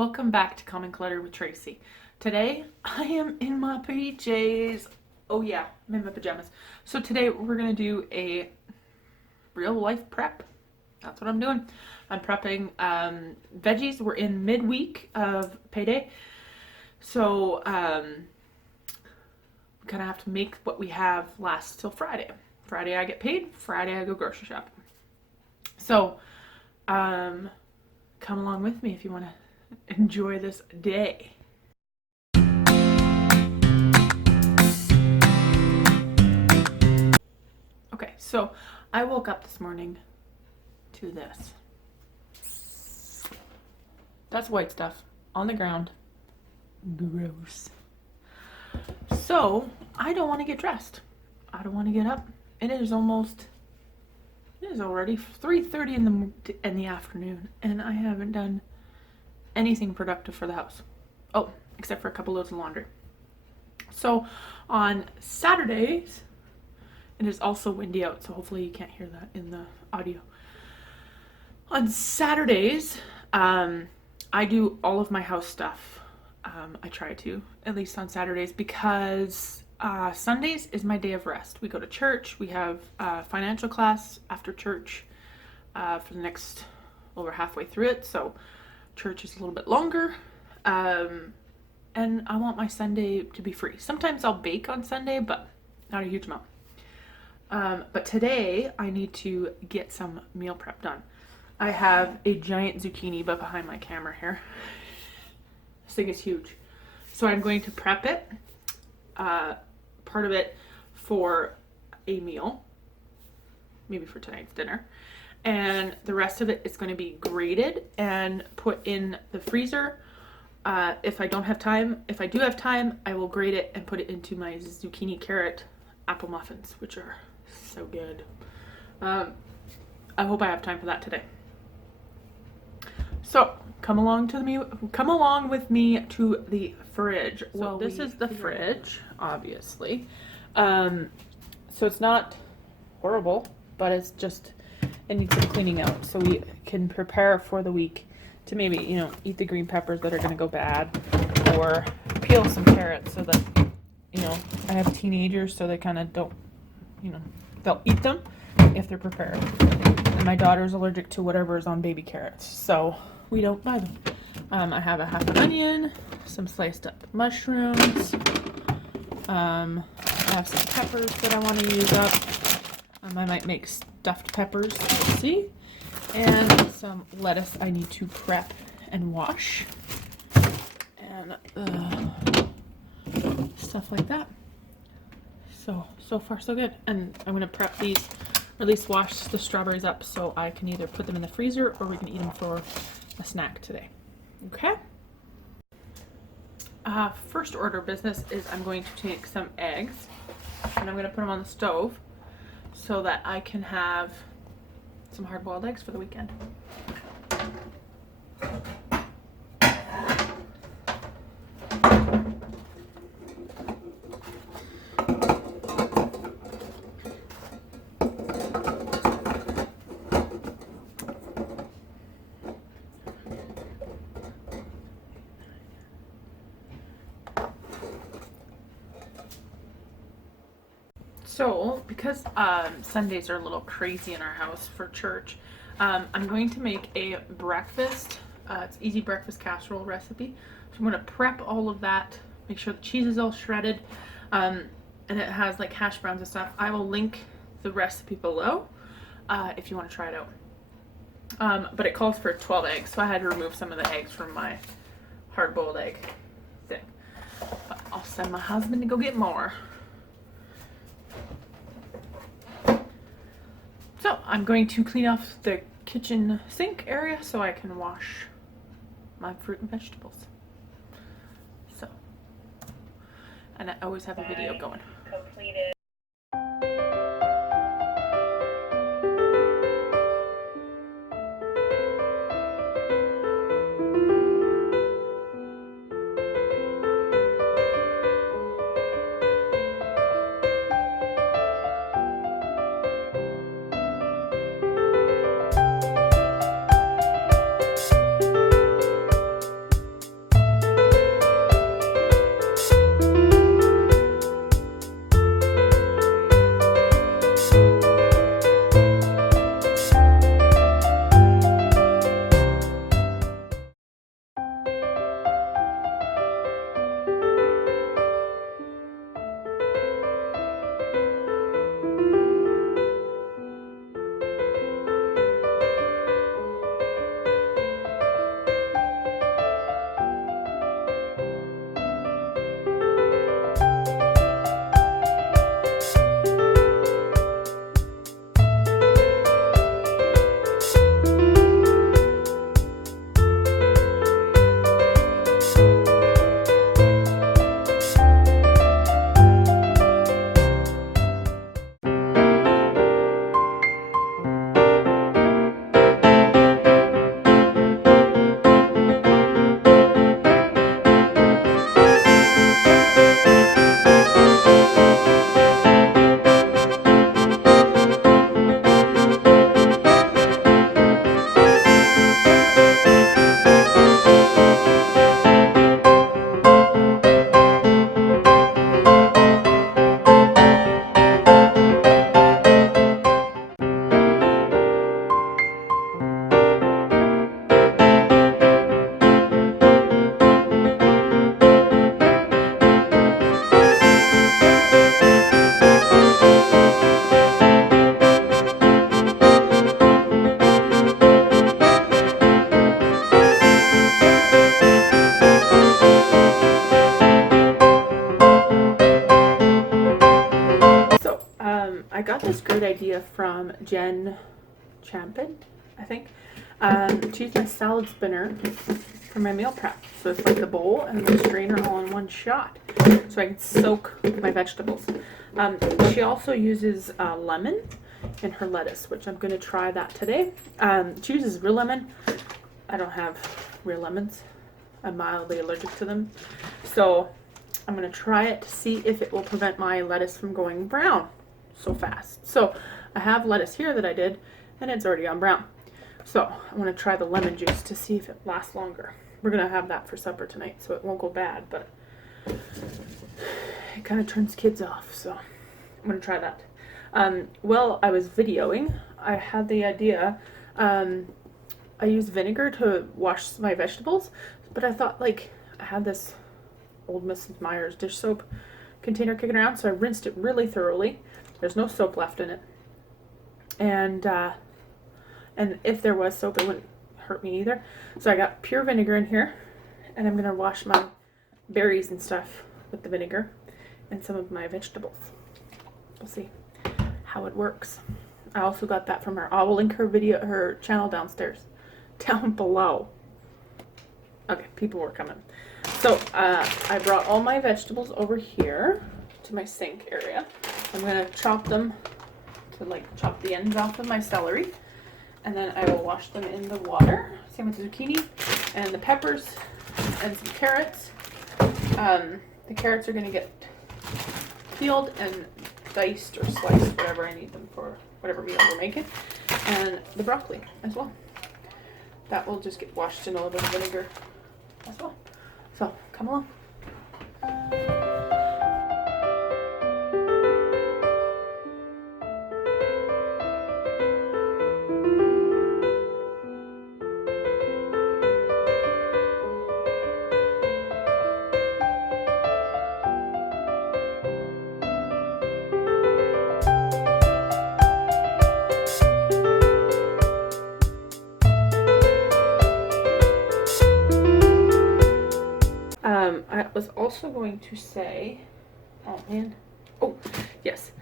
Welcome back to Common Clutter with Tracy. Today I am in my PJs. Oh yeah, I'm in my pajamas. So today we're gonna do a real life prep. That's what I'm doing. I'm prepping veggies. We're in midweek of payday. So we kind of have to make what we have last till Friday. Friday I get paid. Friday I go grocery shopping. So come along with me if you want to enjoy this day. Okay, so I woke up this morning to this. That's white stuff on the ground. Gross. So I don't want to get dressed. I don't want to get up. It is already 3:30 in the afternoon, and I haven't done anything productive for the house. Oh, except for a couple loads of laundry. So on Saturdays, it is also windy out, so hopefully you can't hear that in the audio. On Saturdays, I do all of my house stuff. I try to, at least on Saturdays, because Sundays is my day of rest. We go to church. We have financial class after church for the next, we're halfway through it, so church is a little bit longer. And I want my Sunday to be free. Sometimes I'll bake on Sunday, but not a huge amount. But today I need to get some meal prep done. I have a giant zucchini behind my camera here. This thing is huge. So I'm going to prep it, part of it for a meal, maybe for tonight's dinner. And the rest of it is going to be grated and put in the freezer. If I do have time, I will grate it and put it into my zucchini carrot apple muffins, which are so good. I hope I have time for that today. So come along with me to the fridge. Well, this is the fridge, obviously. So it's not horrible, but it's just, it needs some cleaning out so we can prepare for the week to maybe, eat the green peppers that are going to go bad, or peel some carrots so that, I have teenagers, so they kind of don't, they'll eat them if they're prepared. And my daughter's allergic to whatever is on baby carrots, so we don't buy them. I have a half an onion, some sliced up mushrooms. I have some peppers that I want to use up. I might make stuffed peppers, we'll see. And some lettuce I need to prep and wash. And stuff like that. So far so good. And I'm going to prep these, or at least wash the strawberries up so I can either put them in the freezer or we can eat them for a snack today. Okay? First order of business is I'm going to take some eggs and I'm going to put them on the stove so that I can have some hard-boiled eggs for the weekend. So, because Sundays are a little crazy in our house for church, I'm going to make a breakfast. It's easy breakfast casserole recipe. So I'm going to prep all of that, make sure the cheese is all shredded, and it has like hash browns and stuff. I will link the recipe below if you want to try it out. But it calls for 12 eggs, so I had to remove some of the eggs from my hard-boiled egg thing. But I'll send my husband to go get more. So I'm going to clean off the kitchen sink area so I can wash my fruit and vegetables. So, and I always have a video going. Completed. great idea from Chapin, I think. She used my salad spinner for my meal prep. So it's like the bowl and the strainer all in one shot. So I can soak my vegetables. She also uses lemon in her lettuce, which I'm going to try that today. She uses real lemon. I don't have real lemons. I'm mildly allergic to them. So I'm going to try it to see if it will prevent my lettuce from going brown so fast. So I have lettuce here that I did, and it's already gone brown. So I'm going to try the lemon juice to see if it lasts longer. We're going to have that for supper tonight, so it won't go bad, but it kind of turns kids off, so I'm going to try that. While I was videoing, I had the idea, I used vinegar to wash my vegetables, but I thought, like, I had this old Mrs. Meyer's dish soap container kicking around, so I rinsed it really thoroughly. There's no soap left in it. And if there was soap, it wouldn't hurt me either. So I got pure vinegar in here, and I'm gonna wash my berries and stuff with the vinegar and some of my vegetables. We'll see how it works. I also got that from her. I will link her channel downstairs, down below. Okay, people were coming. So I brought all my vegetables over here to my sink area. I'm gonna chop them to chop the ends off of my celery, and then I will wash them in the water. Same with the zucchini and the peppers and some carrots. The carrots are gonna get peeled and diced or sliced, whatever I need them for, whatever meal we're making, and the broccoli as well. That will just get washed in a little bit of vinegar as well. So come along. I was also going to say, oh man, oh yes,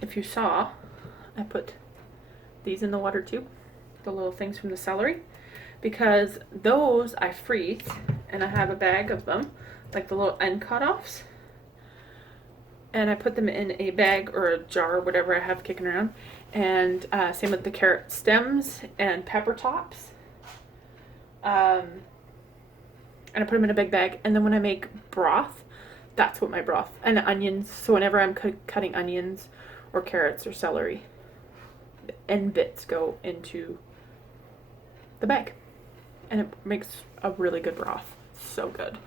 if you saw, I put these in the water too, the little things from the celery, because those I freeze, and I have a bag of them, like the little end cut-offs, and I put them in a bag or a jar, whatever I have kicking around, and same with the carrot stems and pepper tops. And I put them in a big bag, and then when I make broth, that's what my broth, and onions, so whenever I'm cutting onions or carrots or celery, the end bits go into the bag, and it makes a really good broth. So good.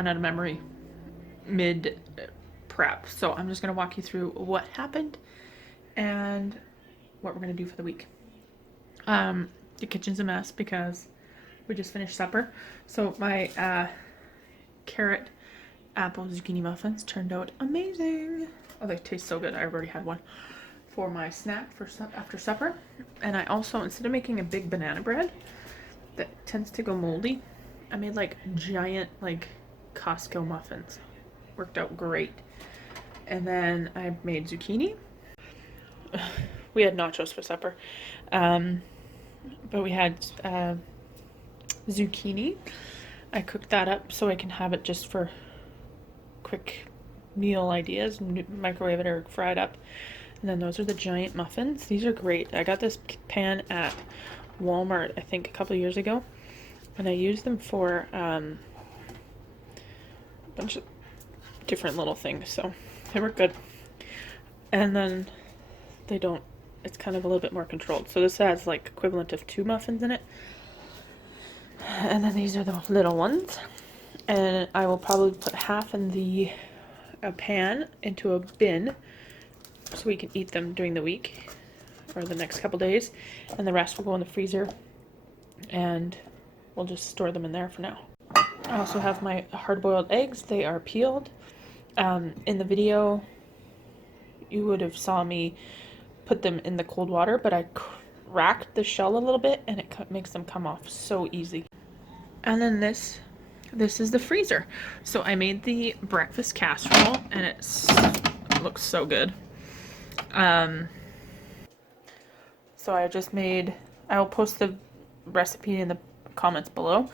ran out of memory mid prep. So I'm just going to walk you through what happened and what we're going to do for the week. The kitchen's a mess because we just finished supper. So my carrot apple zucchini muffins turned out amazing. Oh, they taste so good. I already had one for my snack for after supper. And I also, instead of making a big banana bread that tends to go moldy, I made like giant like Costco muffins. Worked out great. And then I made zucchini. We had nachos for supper. But we had zucchini. I cooked that up so I can have it just for quick meal ideas, microwave it or fry it up. And then those are the giant muffins. These are great. I got this pan at Walmart, I think a couple of years ago, and I used them for a bunch of different little things, so they work good. And then they don't, it's kind of a little bit more controlled. So this has like equivalent of 2 muffins in it. And then these are the little ones. And I will probably put half in the pan into a bin so we can eat them during the week or the next couple days. And the rest will go in the freezer and we'll just store them in there for now. I also have my hard-boiled eggs. They are peeled. In the video, you would have saw me put them in the cold water, but I cracked the shell a little bit and it makes them come off so easy. And then this is the freezer. So I made the breakfast casserole and it looks so good. So I just made, I'll post the recipe in the comments below.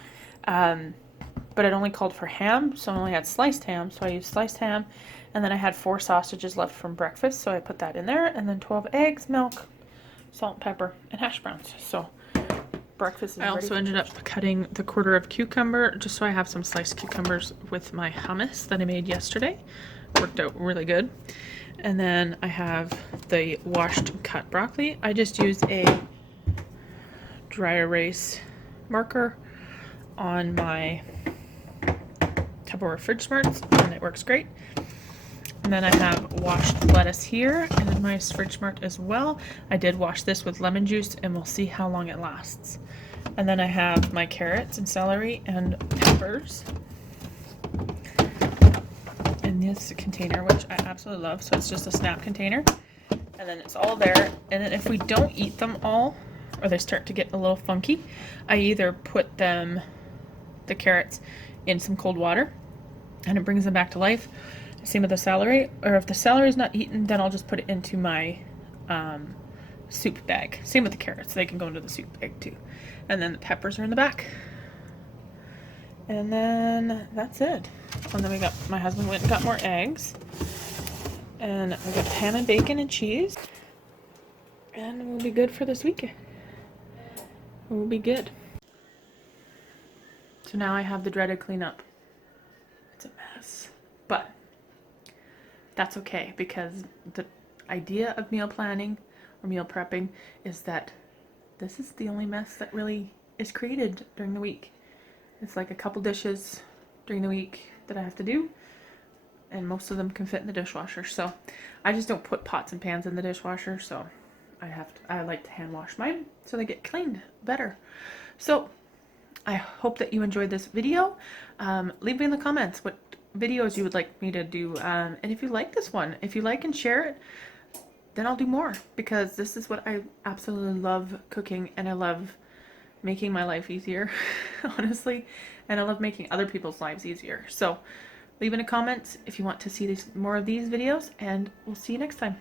But it only called for ham, so I only had sliced ham, so I used sliced ham. And then I had 4 sausages left from breakfast, so I put that in there. And then 12 eggs, milk, salt and pepper, and hash browns. So breakfast is ready. I also ended up cutting the quarter of cucumber, just so I have some sliced cucumbers with my hummus that I made yesterday. Worked out really good. And then I have the washed cut broccoli. I just used a dry erase marker on my Tupperware fridge smarts, and it works great. And then I have washed lettuce here in my fridge smart as well. I did wash this with lemon juice, and we'll see how long it lasts. And then I have my carrots and celery and peppers in this container, which I absolutely love. So it's just a snap container, and then it's all there. And then if we don't eat them all, or they start to get a little funky, I either put them, the carrots, in some cold water, and it brings them back to life. Same with the celery, or if the celery is not eaten, then I'll just put it into my soup bag. Same with the carrots, they can go into the soup bag too. And then the peppers are in the back. And then that's it. And then we got, my husband went and got more eggs. And we got ham and bacon and cheese. And we'll be good for this weekend. We'll be good. So now I have the dreaded cleanup. It's a mess. But that's okay, because the idea of meal planning or meal prepping is that this is the only mess that really is created during the week. It's like a couple dishes during the week that I have to do, and most of them can fit in the dishwasher. So I just don't put pots and pans in the dishwasher, so I like to hand wash mine so they get cleaned better. So I hope that you enjoyed this video. Leave me in the comments what videos you would like me to do, and if you like this one, if you like and share it, then I'll do more, because this is what I absolutely love cooking, and I love making my life easier, honestly, and I love making other people's lives easier. So leave in the comments if you want to see more of these videos, and we'll see you next time.